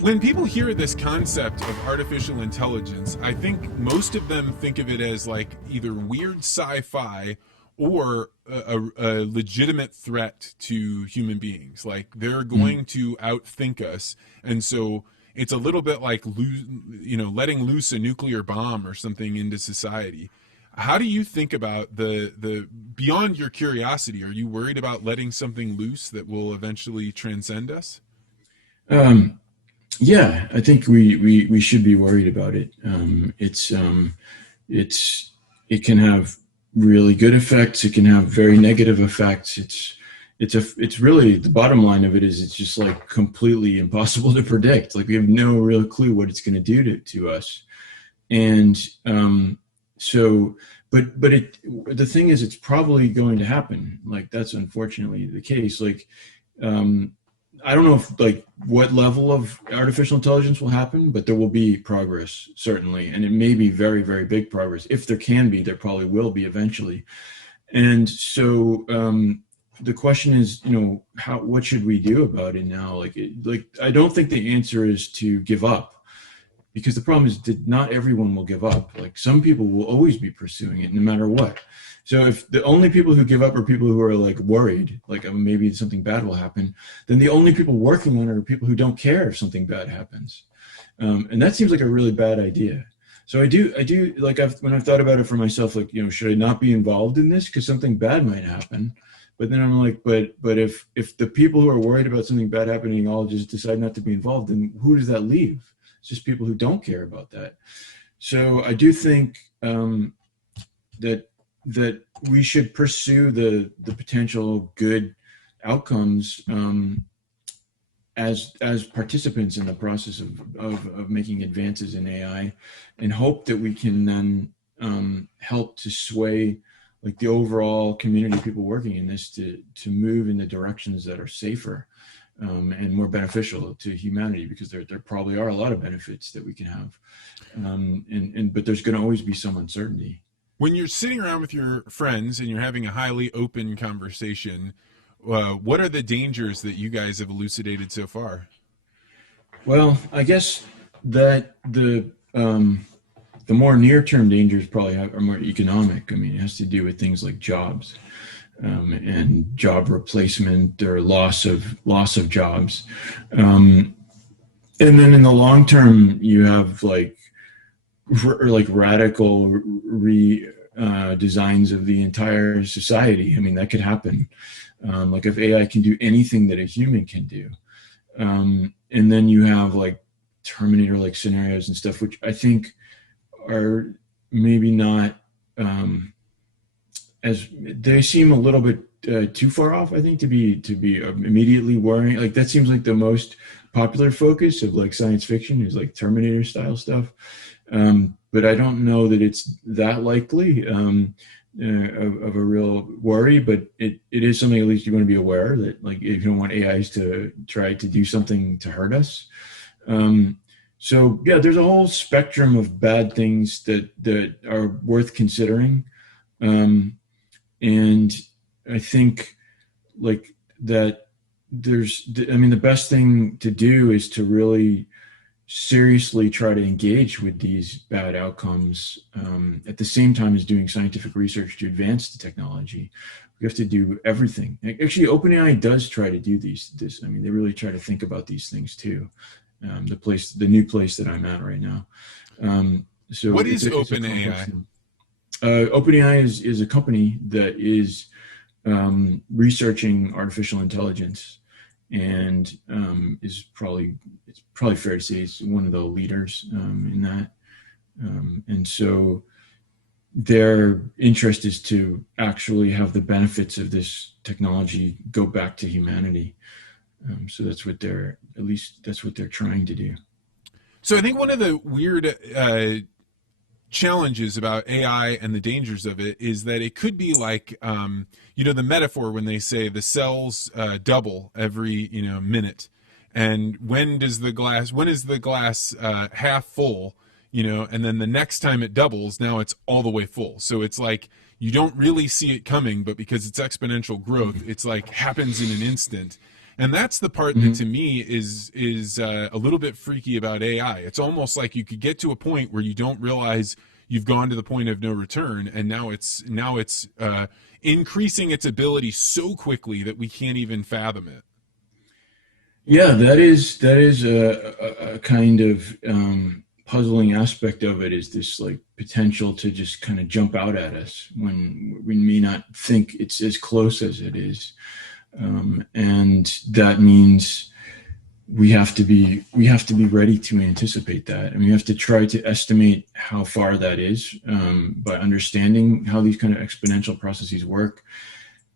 When people hear this concept of artificial intelligence, I think most of them think of it as like either weird sci-fi or a legitimate threat to human beings. Like they're Mm. going to outthink us, and so it's a little bit like letting loose a nuclear bomb or something into society. How do you think about the beyond your curiosity? Are you worried about letting something loose that will eventually transcend us? Um, yeah, I think we should be worried about it. It's it can have really good effects. It can have very negative effects. It's really the bottom line of it is it's just like completely impossible to predict. Like we have no real clue what it's going to do to us. And so, but the thing is, it's probably going to happen. Like that's unfortunately the case. Like um, I don't know if like what level of artificial intelligence will happen, but there will be progress certainly, and it may be very, very big progress. If there can be, there probably will be eventually. And so the question is, how what should we do about it now? Like I don't think the answer is to give up because the problem is that not everyone will give up. Like some people will always be pursuing it no matter what. So if the only people who give up are people who are like worried, like maybe something bad will happen, then the only people working on it are people who don't care if something bad happens, and that seems like a really bad idea. So I do like when I've thought about it for myself, like should I not be involved in this because something bad might happen? But then I'm like, but if the people who are worried about something bad happening all just decide not to be involved, then who does that leave? It's just people who don't care about that. So I do think that that we should pursue the potential good outcomes as participants in the process of making advances in AI, and hope that we can then help to sway like the overall community of people working in this to move in the directions that are safer and more beneficial to humanity, because there probably are a lot of benefits that we can have, and but there's going to always be some uncertainty. When you're sitting around with your friends and you're having a highly open conversation, what are the dangers that you guys have elucidated so far? Well, I guess that the more near term dangers probably are more economic. I mean, it has to do with things like jobs and job replacement or loss of jobs. Um, and then in the long term, you have like radical designs of the entire society. I mean, that could happen. Like if AI can do anything that a human can do, and then you have like Terminator like scenarios and stuff, which I think are maybe not as they seem a little bit too far off. I think to be immediately worrying. Like that seems like the most popular focus of like science fiction is like Terminator style stuff. But I don't know that it's that likely of a real worry. But it is something at least you want to be aware that like if you don't want AIs to try to do something to hurt us. So yeah, there's a whole spectrum of bad things that are worth considering, and I think like that I mean, the best thing to do is to really seriously try to engage with these bad outcomes at the same time as doing scientific research to advance the technology. We have to do everything. Actually, OpenAI does try to do this. I mean, they really try to think about these things too. The new place that I'm at right now. So What is it's a complex OpenAI? thing. OpenAI is a company that is researching artificial intelligence, and it's probably fair to say it's one of the leaders in that. And so their interest is to actually have the benefits of this technology go back to humanity. So at least that's what they're trying to do. So I think one of the weird challenges about AI and the dangers of it is that it could be like, the metaphor when they say the cells double every, minute. And when is the glass half full, and then the next time it doubles, now it's all the way full. So it's like, you don't really see it coming, but because it's exponential growth, it's like happens in an instant. And that's the part that Mhm. to me is a little bit freaky about AI. It's almost like you could get to a point where you don't realize you've gone to the point of no return, and now it's increasing its ability so quickly that we can't even fathom it. Yeah, that is a kind of puzzling aspect of it, is this like potential to just kind of jump out at us when we may not think it's as close as it is. And that means we have to be ready to anticipate that, and we have to try to estimate how far that is, by understanding how these kind of exponential processes work,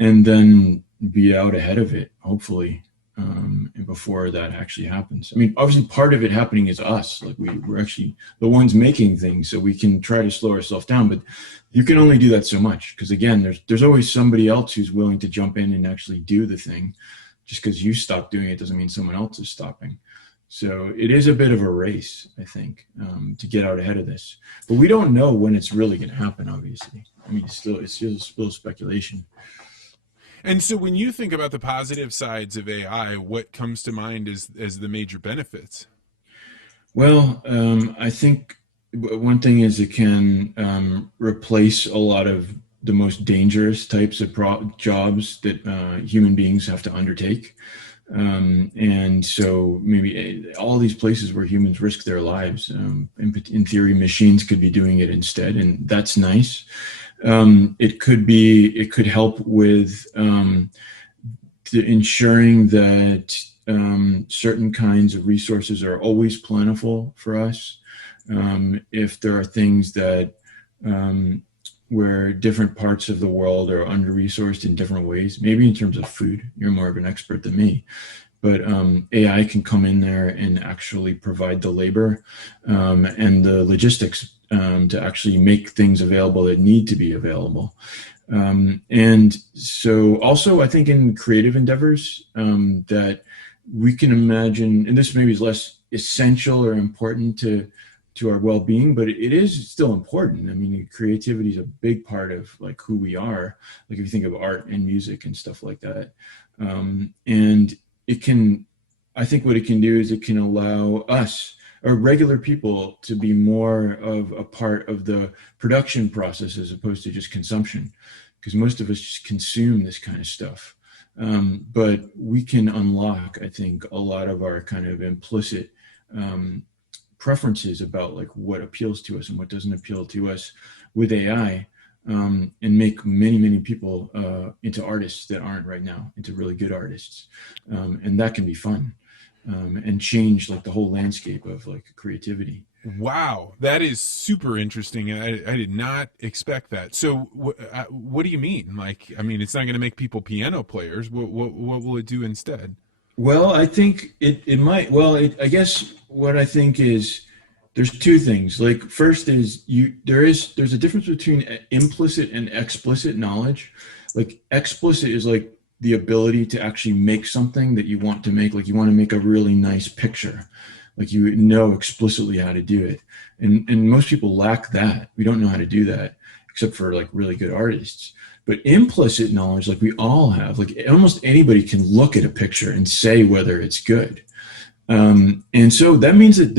and then be out ahead of it, hopefully, and before that actually happens. I mean, obviously, part of it happening is us. Like we're actually the ones making things, so we can try to slow ourselves down. But you can only do that so much, because again, there's always somebody else who's willing to jump in and actually do the thing. Just because you stop doing it doesn't mean someone else is stopping. So it is a bit of a race, I think, to get out ahead of this. But we don't know when it's really going to happen. Obviously, I mean, it's still speculation. And so when you think about the positive sides of AI, what comes to mind as the major benefits? Well, I think one thing is it can replace a lot of the most dangerous types of jobs that human beings have to undertake. And so maybe all these places where humans risk their lives, in theory, machines could be doing it instead, and that's nice. It could help with ensuring that certain kinds of resources are always plentiful for us. If there are things that where different parts of the world are under resourced in different ways, maybe in terms of food, you're more of an expert than me, but AI can come in there and actually provide the labor and the logistics to actually make things available that need to be available. And so also I think in creative endeavors, that we can imagine, and this maybe is less essential or important to our well-being, but it is still important. I mean, creativity is a big part of like who we are. Like if you think of art and music and stuff like that, and it can, I think what it can do is it can allow us or regular people to be more of a part of the production process as opposed to just consumption, because most of us just consume this kind of stuff. But we can unlock, I think, a lot of our kind of implicit preferences about like what appeals to us and what doesn't appeal to us with AI, and make many people into artists that aren't right now, into really good artists, and that can be fun, and change like the whole landscape of like creativity. Wow, that is super interesting. I did not expect that. So, what do you mean? Like, I mean, it's not going to make people piano players. What will it do instead? Well, I think it might. Well, I guess what I think is there's two things. Like first is there's a difference between implicit and explicit knowledge. Like explicit is like the ability to actually make something that you want to make. Like you want to make a really nice picture. Like you know explicitly how to do it. And most people lack that. We don't know how to do that, except for like really good artists. But implicit knowledge, like we all have, like almost anybody can look at a picture and say whether it's good. And so that means that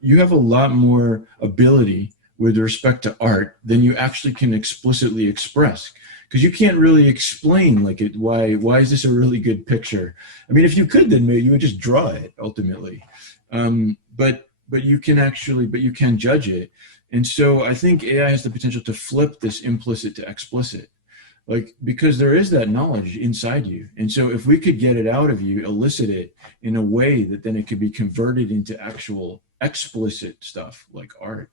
you have a lot more ability with respect to art than you actually can explicitly express. Because you can't really explain like why is this a really good picture? I mean, if you could, then maybe you would just draw it ultimately. But you can judge it. And so I think AI has the potential to flip this implicit to explicit, like because there is that knowledge inside you. And so if we could get it out of you, elicit it in a way that then it could be converted into actual explicit stuff like art,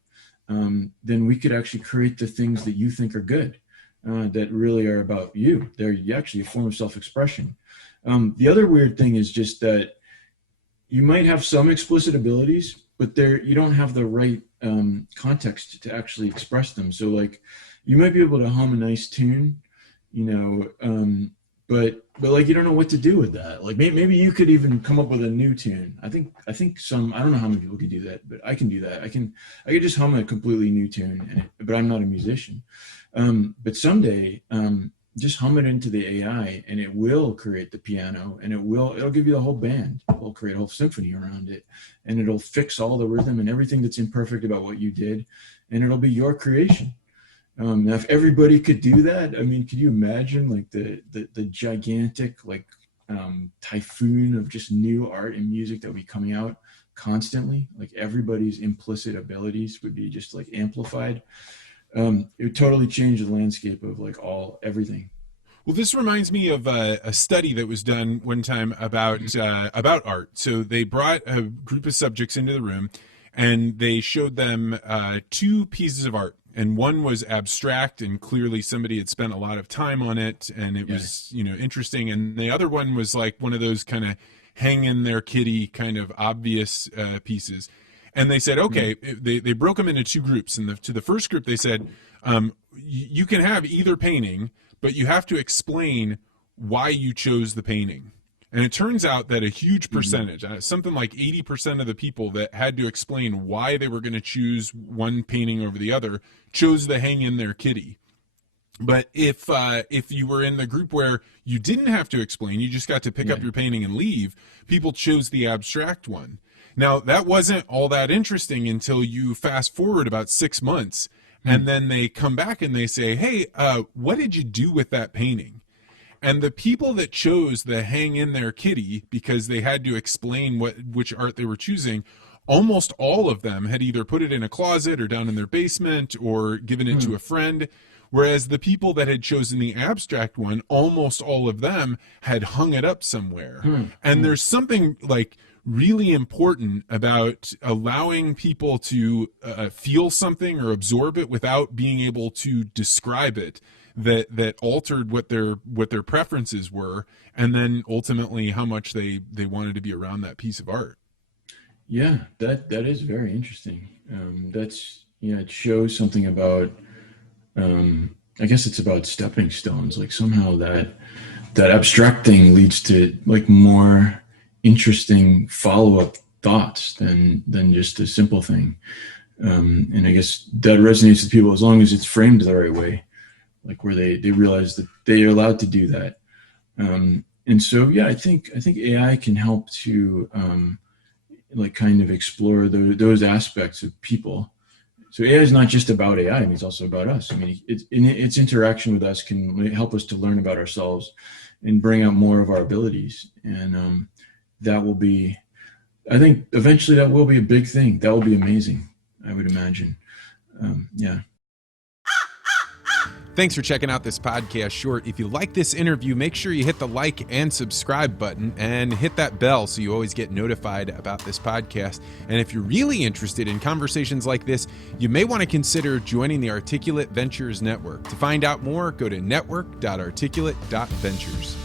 then we could actually create the things that you think are good, that really are about you. They're actually a form of self-expression. The other weird thing is just that you might have some explicit abilities, but you don't have the right context to actually express them. So like you might be able to hum a nice tune, but like you don't know what to do with that. Like maybe you could even come up with a new tune. I don't know how many people can do that, but I can do that. I could just hum a completely new tune, but I'm not a musician. But someday just hum it into the AI and it will create the piano, and it'll give you a whole band. It'll create a whole symphony around it, and it'll fix all the rhythm and everything that's imperfect about what you did, and it'll be your creation. Now if everybody could do that, I mean, could you imagine like the gigantic like typhoon of just new art and music that would be coming out constantly? Like everybody's implicit abilities would be just like amplified. It would totally change the landscape of like everything. Well, this reminds me of a study that was done one time about art. So they brought a group of subjects into the room, and they showed them two pieces of art. And one was abstract, and clearly somebody had spent a lot of time on it, and it was, interesting. And the other one was like one of those kind of hang in their kitty kind of obvious pieces. And they said, okay, they broke them into two groups. And to the first group, they said, you can have either painting, but you have to explain why you chose the painting. And it turns out that a huge percentage, something like 80% of the people that had to explain why they were going to choose one painting over the other chose the hang in their kitty. But if you were in the group where you didn't have to explain, you just got to pick up your painting and leave, people chose the abstract one. Now, that wasn't all that interesting until you fast forward about 6 months, and then they come back and they say, hey, what did you do with that painting? And the people that chose the hang in their kitty because they had to explain which art they were choosing, almost all of them had either put it in a closet or down in their basement or given it to a friend. Whereas the people that had chosen the abstract one, almost all of them had hung it up somewhere. And there's something like really important about allowing people to feel something or absorb it without being able to describe it, that altered what their preferences were, and then ultimately how much they wanted to be around that piece of art. Yeah, that is very interesting. That's it shows something about I guess it's about stepping stones. Like somehow that abstract thing leads to like more interesting follow-up thoughts than just a simple thing. And I guess that resonates with people as long as it's framed the right way, like where they realize that they are allowed to do that. And so, yeah, I think AI can help to like kind of explore those aspects of people. So AI is not just about AI, I mean, it's also about us. I mean, its interaction with us can help us to learn about ourselves and bring out more of our abilities. And that will be, I think eventually that will be a big thing. That will be amazing, I would imagine. Yeah. Thanks for checking out this podcast short. If you like this interview, make sure you hit the like and subscribe button and hit that bell so you always get notified about this podcast. And if you're really interested in conversations like this, you may want to consider joining the Articulate Ventures Network. To find out more, go to network.articulate.ventures.